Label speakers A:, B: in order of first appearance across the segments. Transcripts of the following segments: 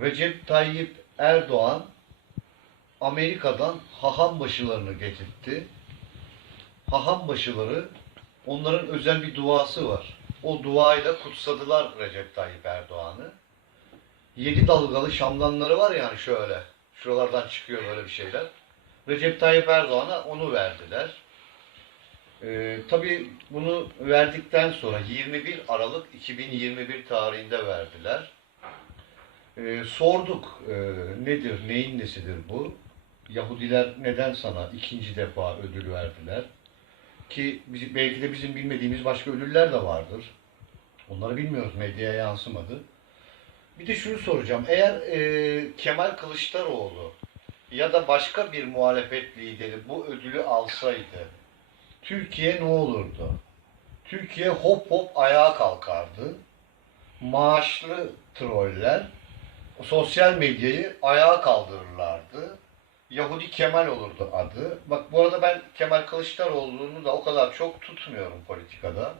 A: Recep Tayyip Erdoğan Amerika'dan haham başılarını getirtti. Haham başıları onların özel bir duası var. O duayla kutsadılar Recep Tayyip Erdoğan'ı. Yedi dalgalı şamdanları var yani şöyle. Şuralardan çıkıyor böyle bir şeyler. Recep Tayyip Erdoğan'a onu verdiler. Ee, tabii bunu verdikten sonra 21 Aralık 2021 tarihinde verdiler. Ee, sorduk e, nedir, neyin nesidir bu? Yahudiler neden sana ikinci defa ödül verdiler? Ki biz- belki de bizim bilmediğimiz başka ödüller de vardır. Onları bilmiyoruz, medyaya yansımadı. Bir de şunu soracağım. Eğer e, Kemal Kılıçdaroğlu ya da başka bir muhalefet lideri bu ödülü alsaydı Türkiye ne olurdu? Türkiye hop hop ayağa kalkardı. Maaşlı troller sosyal medyayı ayağa kaldırırlardı. Yahudi Kemal olurdu adı. Bak bu arada ben Kemal Kılıçdaroğlu'nu da o kadar çok tutmuyorum politikada.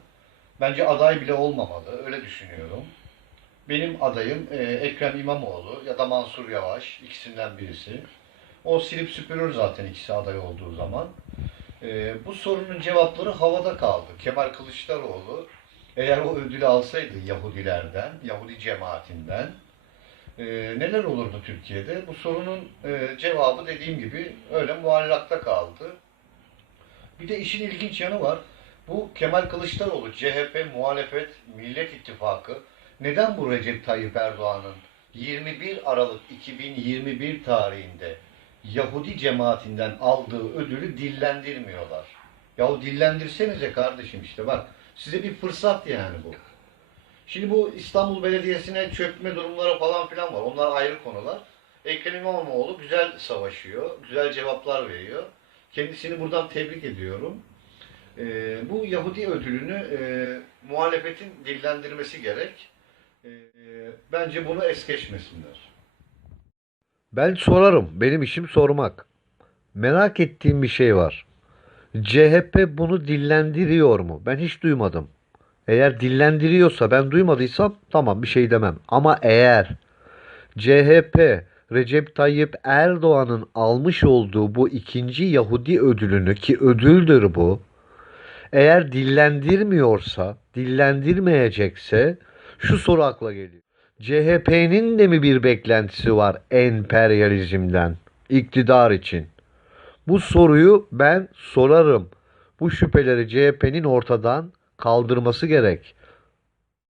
A: Bence aday bile olmamalı. Öyle düşünüyorum. Benim adayım e, Ekrem İmamoğlu ya da Mansur Yavaş. ikisinden birisi. O silip süpürür zaten ikisi aday olduğu zaman. E, bu sorunun cevapları havada kaldı. Kemal Kılıçdaroğlu eğer o ödülü alsaydı Yahudilerden, Yahudi cemaatinden e, neler olurdu Türkiye'de? Bu sorunun e, cevabı dediğim gibi öyle muallakta kaldı. Bir de işin ilginç yanı var. Bu Kemal Kılıçdaroğlu, CHP, muhalefet, Millet İttifakı neden bu Recep Tayyip Erdoğan'ın 21 Aralık 2021 tarihinde Yahudi cemaatinden aldığı ödülü dillendirmiyorlar? Yahu dillendirsenize kardeşim işte bak size bir fırsat yani bu. Şimdi bu İstanbul Belediyesi'ne çökme durumları falan filan var. Onlar ayrı konular. Ekrem İmamoğlu güzel savaşıyor. Güzel cevaplar veriyor. Kendisini buradan tebrik ediyorum. Ee, bu Yahudi ödülünü e, muhalefetin dillendirmesi gerek. Ee, bence bunu es geçmesinler.
B: Ben sorarım. Benim işim sormak. Merak ettiğim bir şey var. CHP bunu dillendiriyor mu? Ben hiç duymadım. Eğer dillendiriyorsa ben duymadıysam tamam bir şey demem. Ama eğer CHP Recep Tayyip Erdoğan'ın almış olduğu bu ikinci Yahudi ödülünü ki ödüldür bu. Eğer dillendirmiyorsa, dillendirmeyecekse şu soru akla geliyor. CHP'nin de mi bir beklentisi var emperyalizmden, iktidar için? Bu soruyu ben sorarım. Bu şüpheleri CHP'nin ortadan kaldırması gerek.